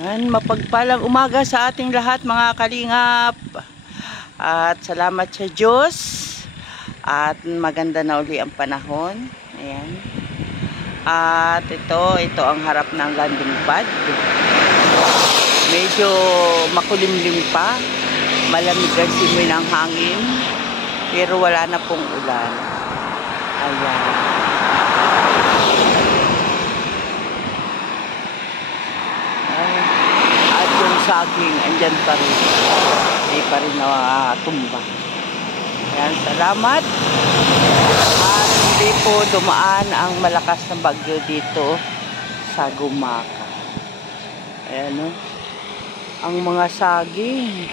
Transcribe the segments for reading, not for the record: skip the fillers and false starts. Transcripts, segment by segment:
Yan, mapagpalang umaga sa ating lahat mga kalingap. At salamat sa Diyos. At maganda na uli ang panahon. Ayan. At ito ang harap ng landing pad. Medyo makulimlim pa. Malamig ang simoy ng hangin. Pero wala na pong ulan. Ayan. Saging, andyan pa rin. Hindi pa rin tumba. Ayan, salamat. At hindi po dumaan ang malakas na bagyo dito sa Gumaka. Ayan o. Ang mga saging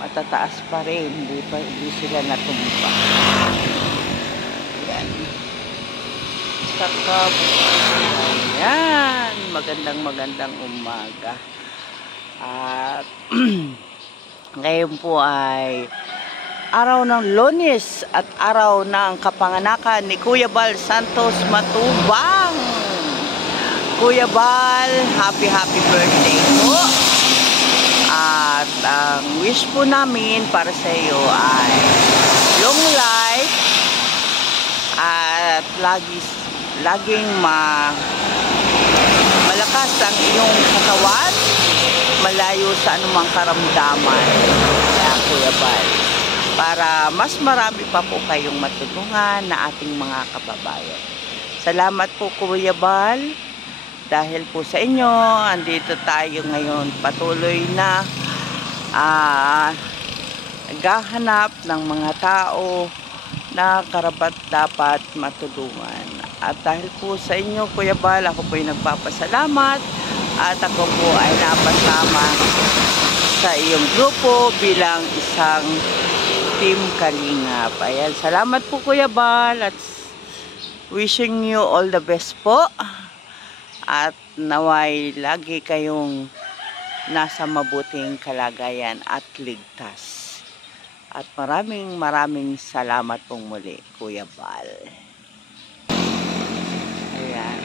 matataas pa rin. Hindi sila natumba. Ayan. Sakap. Ayan. Magandang umaga. At ngayon po ay araw ng Lunes at araw ng kapanganakan ni Kuya Bal Santos Matubang. Kuya Bal, happy birthday po. At ang wish po namin para sa iyo ay long life at laging malakas ang iyong katawan, malayo sa anumang karamdaman. Kaya Kuya Bal, para mas marami pa po kayong matulungan na ating mga kababayan. Salamat po Kuya Bal, dahil po sa inyo, andito tayo ngayon patuloy na naghahanap ng mga tao na karapat-dapat matulungan. At dahil po sa inyo Kuya Bal, ako po ay nagpapasalamat at ako po ay napasama sa iyong grupo bilang isang team Kalingap. Ayan, salamat po Kuya Bal at wishing you all the best po. At naway lagi kayong nasa mabuting kalagayan at ligtas. At maraming salamat pong muli Kuya Bal. Ayan.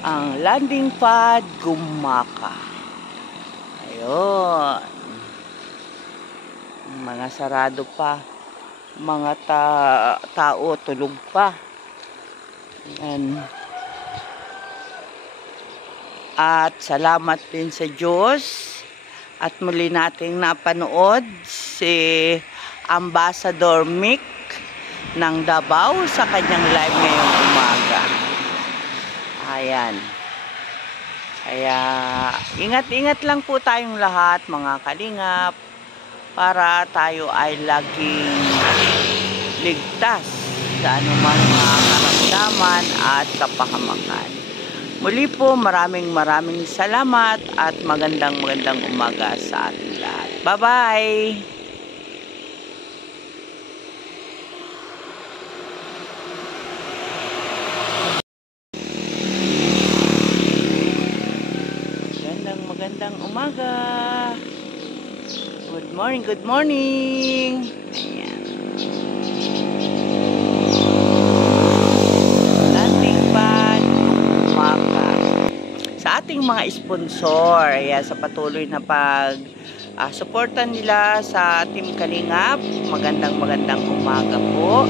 Ang landing pad Gumaka. Ayun. Mga sarado pa. Mga tao tulog pa. Ayan. At salamat din sa Diyos. At muli nating napanood si Ambassador Mick ng Davao sa kanyang live ngayong umaga. Ayan. Kaya ingat-ingat lang po tayong lahat mga kalingap para tayo ay laging ligtas sa anumang mga karamdaman at kapahamakan. Muli po maraming salamat at magandang umaga sa ating lahat. Bye-bye! Magandang umaga. Good morning. Ayan. Landing pad Gumaka. Sa ating mga sponsor, ayan, sa patuloy na suportan nila sa Team Kalingap, magandang umaga po.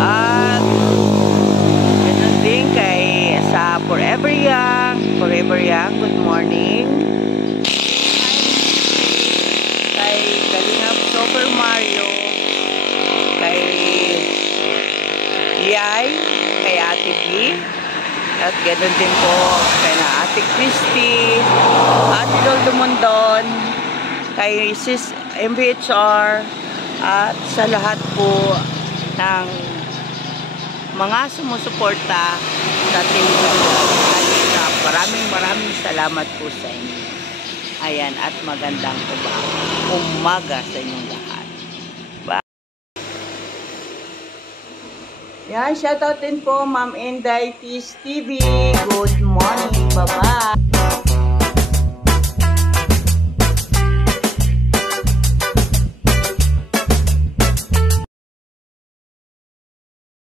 At ganun din sa Forever Young, good morning. Kay Kalingap Super Mario, kay Yay, kay Ate B, at ganoon din po kay Ate Christy, Ate Loldo Mondon, kay Sis MBHR, at sa lahat po ng mga sumusuporta sa Team Kalingap. Maraming salamat po sa inyo. Ayan, at magandang umaga sa inyong lahat. Bye! Yan, shoutout din po Ma'am Inday Tis TV. Good morning, bye-bye!